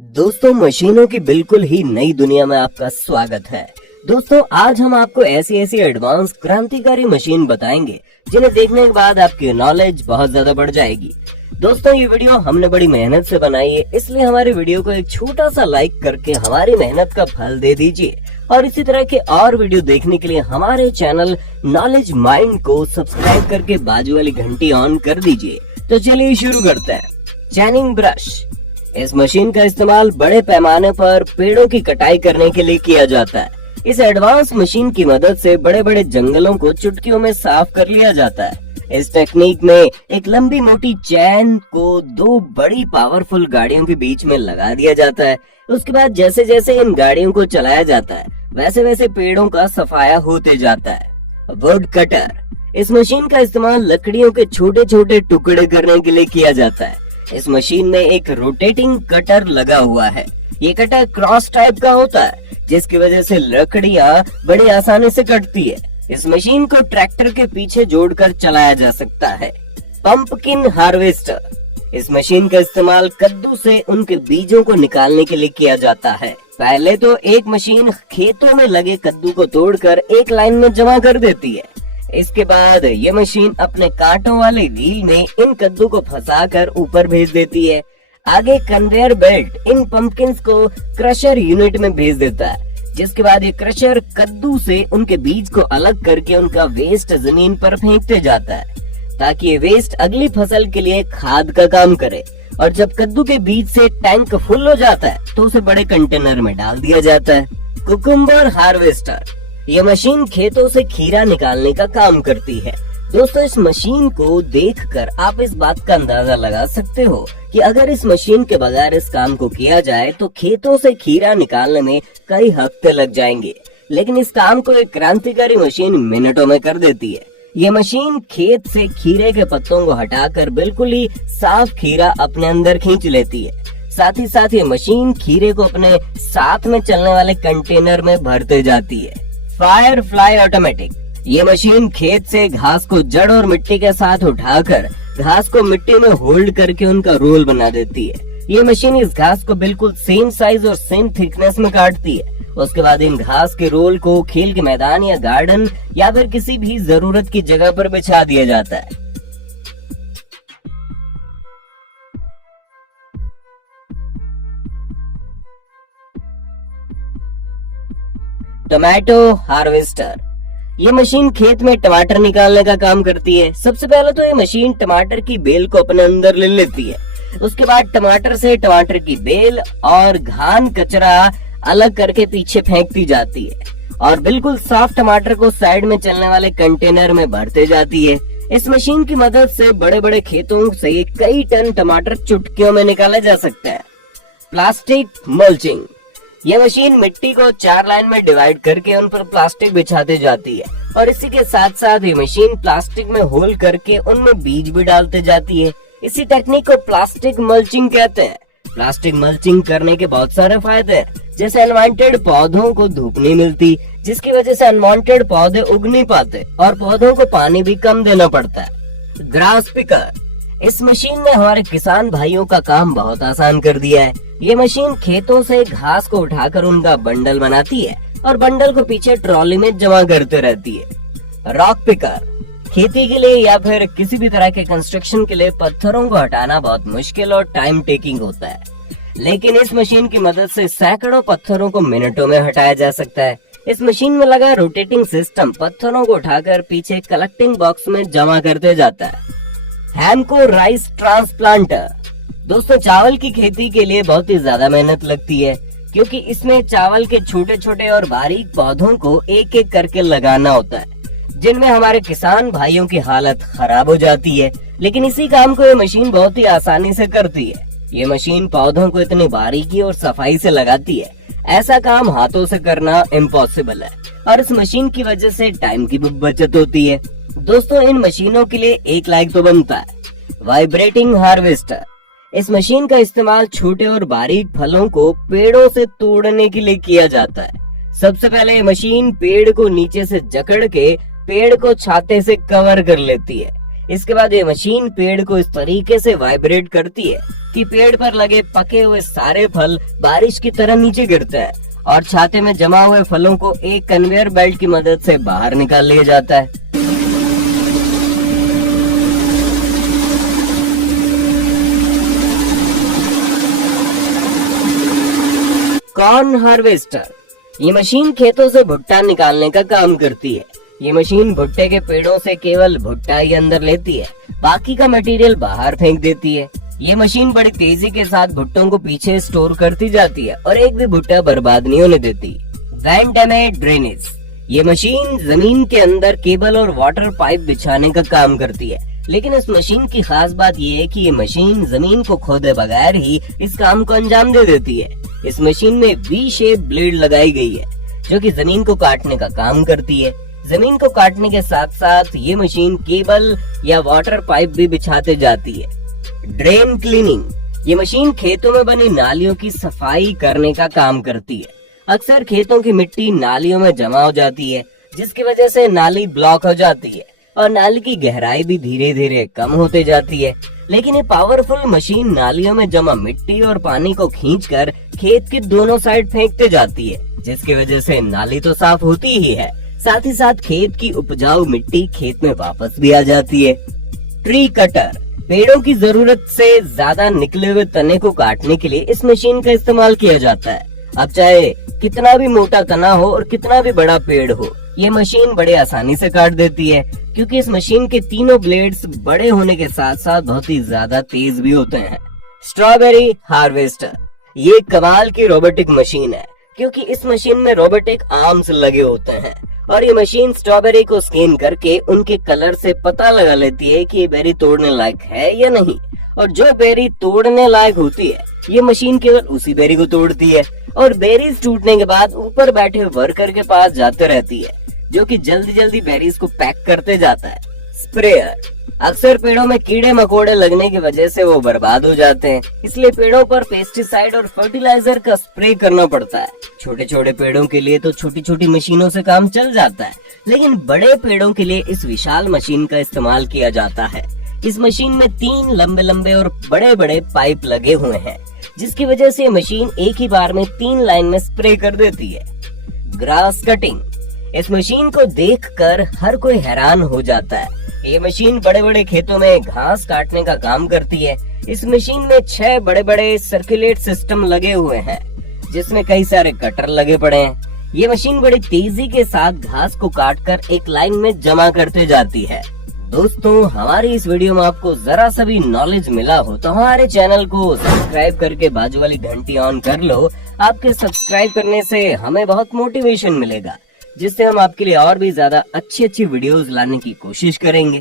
दोस्तों, मशीनों की बिल्कुल ही नई दुनिया में आपका स्वागत है। दोस्तों, आज हम आपको ऐसी ऐसी एडवांस क्रांतिकारी मशीन बताएंगे जिन्हें देखने के बाद आपकी नॉलेज बहुत ज्यादा बढ़ जाएगी। दोस्तों, ये वीडियो हमने बड़ी मेहनत से बनाई है, इसलिए हमारी वीडियो को एक छोटा सा लाइक करके हमारी मेहनत का फल दे दीजिए और इसी तरह के और वीडियो देखने के लिए हमारे चैनल नॉलेज माइंड को सब्सक्राइब करके बाजू वाली घंटी ऑन कर दीजिए। तो चलिए शुरू करते हैं। चैनिंग ब्रश, इस मशीन का इस्तेमाल बड़े पैमाने पर पेड़ों की कटाई करने के लिए किया जाता है। इस एडवांस मशीन की मदद से बड़े बड़े जंगलों को चुटकियों में साफ कर लिया जाता है। इस टेक्निक में एक लंबी मोटी चैन को दो बड़ी पावरफुल गाड़ियों के बीच में लगा दिया जाता है। उसके बाद जैसे जैसे इन गाड़ियों को चलाया जाता है वैसे वैसे पेड़ों का सफाया होते जाता है। वुड कटर, इस मशीन का इस्तेमाल लकड़ियों के छोटे छोटे टुकड़े करने के लिए किया जाता है। इस मशीन में एक रोटेटिंग कटर लगा हुआ है। ये कटर क्रॉस टाइप का होता है जिसकी वजह से लकड़ियां बड़ी आसानी से कटती है। इस मशीन को ट्रैक्टर के पीछे जोड़कर चलाया जा सकता है। पंपकिन हार्वेस्टर, इस मशीन का इस्तेमाल कद्दू से उनके बीजों को निकालने के लिए किया जाता है। पहले तो एक मशीन खेतों में लगे कद्दू को तोड़कर एक लाइन में जमा कर देती है। इसके बाद ये मशीन अपने कांटों वाले व्हील में इन कद्दू को फंसाकर ऊपर भेज देती है। आगे कन्वेयर बेल्ट इन पंपकिन्स को क्रशर यूनिट में भेज देता है, जिसके बाद ये क्रशर कद्दू से उनके बीज को अलग करके उनका वेस्ट जमीन पर फेंकते जाता है ताकि ये वेस्ट अगली फसल के लिए खाद का काम करे। और जब कद्दू के बीज से टैंक फुल हो जाता है तो उसे बड़े कंटेनर में डाल दिया जाता है। कुकुम्बर हार्वेस्टर, ये मशीन खेतों से खीरा निकालने का काम करती है। दोस्तों, इस मशीन को देखकर आप इस बात का अंदाजा लगा सकते हो कि अगर इस मशीन के बगैर इस काम को किया जाए तो खेतों से खीरा निकालने में कई हफ्ते लग जाएंगे, लेकिन इस काम को एक क्रांतिकारी मशीन मिनटों में कर देती है। ये मशीन खेत से खीरे के पत्तों को हटाकर बिल्कुल ही साफ खीरा अपने अंदर खींच लेती है। साथ ही साथ ये मशीन खीरे को अपने साथ में चलने वाले कंटेनर में भरते जाती है। फायर फ्लाई ऑटोमेटिक, ये मशीन खेत से घास को जड़ और मिट्टी के साथ उठाकर घास को मिट्टी में होल्ड करके उनका रोल बना देती है। ये मशीन इस घास को बिल्कुल सेम साइज और सेम थिकनेस में काटती है। उसके बाद इन घास के रोल को खेल के मैदान या गार्डन या फिर किसी भी जरूरत की जगह पर बिछा दिया जाता है। टोमेटो हार्वेस्टर, ये मशीन खेत में टमाटर निकालने का काम करती है। सबसे पहले तो ये मशीन टमाटर की बेल को अपने अंदर ले लेती है। उसके बाद टमाटर से टमाटर की बेल और घान कचरा अलग करके पीछे फेंकती जाती है और बिल्कुल साफ टमाटर को साइड में चलने वाले कंटेनर में भरते जाती है। इस मशीन की मदद से बड़े बड़े खेतों से कई टन टमाटर चुटकियों में निकाला जा सकता है। प्लास्टिक मल्चिंग, ये मशीन मिट्टी को 4 लाइन में डिवाइड करके उन पर प्लास्टिक बिछाते जाती है और इसी के साथ साथ ये मशीन प्लास्टिक में होल करके उनमें बीज भी डालते जाती है। इसी टेक्निक को प्लास्टिक मल्चिंग कहते हैं। प्लास्टिक मल्चिंग करने के बहुत सारे फायदे हैं, जैसे अनवांटेड पौधों को धूप नहीं मिलती, जिसकी वजह से अनवांटेड पौधे उग नहीं पाते और पौधों को पानी भी कम देना पड़ता है। ग्रास पिकर, इस मशीन ने हमारे किसान भाइयों का काम बहुत आसान कर दिया है। ये मशीन खेतों से घास को उठाकर उनका बंडल बनाती है और बंडल को पीछे ट्रॉली में जमा करते रहती है। रॉक पिकर, खेती के लिए या फिर किसी भी तरह के कंस्ट्रक्शन के लिए पत्थरों को हटाना बहुत मुश्किल और टाइम टेकिंग होता है, लेकिन इस मशीन की मदद से सैकड़ों पत्थरों को मिनटों में हटाया जा सकता है। इस मशीन में लगा रोटेटिंग सिस्टम पत्थरों को उठाकर पीछे कलेक्टिंग बॉक्स में जमा करते जाता है। हैमको राइस ट्रांसप्लांटर, दोस्तों, चावल की खेती के लिए बहुत ही ज्यादा मेहनत लगती है क्योंकि इसमें चावल के छोटे छोटे और बारीक पौधों को एक एक करके लगाना होता है, जिनमें हमारे किसान भाइयों की हालत खराब हो जाती है। लेकिन इसी काम को ये मशीन बहुत ही आसानी से करती है। ये मशीन पौधों को इतनी बारीकी और सफाई से लगाती है, ऐसा काम हाथों से करना इम्पॉसिबल है और इस मशीन की वजह से टाइम की भी बचत होती है। दोस्तों, इन मशीनों के लिए एक लाइक तो बनता है। वाइब्रेटिंग हार्वेस्टर, इस मशीन का इस्तेमाल छोटे और बारीक फलों को पेड़ों से तोड़ने के लिए किया जाता है। सबसे पहले ये मशीन पेड़ को नीचे से जकड़ के पेड़ को छाते से कवर कर लेती है। इसके बाद ये मशीन पेड़ को इस तरीके से वाइब्रेट करती है कि पेड़ पर लगे पके हुए सारे फल बारिश की तरह नीचे गिरते हैं और छाते में जमा हुए फलों को एक कन्वेयर बेल्ट की मदद से बाहर निकाल लिया जाता है। कॉर्न हार्वेस्टर, ये मशीन खेतों से भुट्टा निकालने का काम करती है। ये मशीन भुट्टे के पेड़ों से केवल भुट्टा ही अंदर लेती है, बाकी का मटेरियल बाहर फेंक देती है। ये मशीन बड़ी तेजी के साथ भुट्टों को पीछे स्टोर करती जाती है और एक भी भुट्टा बर्बाद नहीं होने देती। वैन डेमे ड्रेनेज, ये मशीन जमीन के अंदर केबल और वाटर पाइप बिछाने का काम करती है, लेकिन इस मशीन की खास बात ये है कि ये मशीन जमीन को खोदे बगैर ही इस काम को अंजाम दे देती है। इस मशीन में वी शेप ब्लेड लगाई गई है जो कि जमीन को काटने का काम करती है। जमीन को काटने के साथ साथ ये मशीन केबल या वाटर पाइप भी बिछाते जाती है। ड्रेन क्लीनिंग, ये मशीन खेतों में बनी नालियों की सफाई करने का काम करती है। अक्सर खेतों की मिट्टी नालियों में जमा हो जाती है, जिसकी वजह से नाली ब्लॉक हो जाती है और नाली की गहराई भी धीरे धीरे कम होते जाती है। लेकिन ये पावरफुल मशीन नालियों में जमा मिट्टी और पानी को खींचकर खेत की दोनों साइड फेंकते जाती है, जिसकी वजह से नाली तो साफ होती ही है, साथ ही साथ खेत की उपजाऊ मिट्टी खेत में वापस भी आ जाती है। ट्री कटर, पेड़ों की जरूरत से ज्यादा निकले हुए तने को काटने के लिए इस मशीन का इस्तेमाल किया जाता है। अब चाहे कितना भी मोटा तना हो और कितना भी बड़ा पेड़ हो, ये मशीन बड़े आसानी से काट देती है, क्योंकि इस मशीन के तीनों ब्लेड्स बड़े होने के साथ साथ बहुत ही ज्यादा तेज भी होते हैं। स्ट्रॉबेरी हार्वेस्टर, ये कमाल की रोबोटिक मशीन है, क्योंकि इस मशीन में रोबोटिक आर्म्स लगे होते हैं और ये मशीन स्ट्रॉबेरी को स्कैन करके उनके कलर से पता लगा लेती है कि ये बेरी तोड़ने लायक है या नहीं, और जो बेरी तोड़ने लायक होती है ये मशीन केवल उसी बेरी को तोड़ती है और बेरीज टूटने के बाद ऊपर बैठे वर्कर के पास जाते रहती है, जो कि जल्दी जल्दी बेरीज को पैक करते जाता है। स्प्रेयर, अक्सर पेड़ों में कीड़े मकोड़े लगने की वजह से वो बर्बाद हो जाते हैं, इसलिए पेड़ों पर पेस्टिसाइड और फर्टिलाइजर का स्प्रे करना पड़ता है। छोटे छोटे पेड़ों के लिए तो छोटी छोटी मशीनों से काम चल जाता है, लेकिन बड़े पेड़ों के लिए इस विशाल मशीन का इस्तेमाल किया जाता है। इस मशीन में 3 लंबे लंबे और बड़े बड़े पाइप लगे हुए हैं, जिसकी वजह से मशीन एक ही बार में 3 लाइन में स्प्रे कर देती है। ग्रास कटिंग, इस मशीन को देखकर हर कोई हैरान हो जाता है। ये मशीन बड़े बड़े खेतों में घास काटने का काम करती है। इस मशीन में 6 बड़े बड़े सर्कुलेट सिस्टम लगे हुए हैं, जिसमें कई सारे कटर लगे पड़े हैं। ये मशीन बड़ी तेजी के साथ घास को काटकर एक लाइन में जमा करते जाती है। दोस्तों, हमारी इस वीडियो में आपको जरा सा भी नॉलेज मिला हो तो हमारे चैनल को सब्सक्राइब करके बाजू वाली घंटी ऑन कर लो। आपके सब्सक्राइब करने से हमें बहुत मोटिवेशन मिलेगा, जिससे हम आपके लिए और भी ज्यादा अच्छी वीडियोस लाने की कोशिश करेंगे।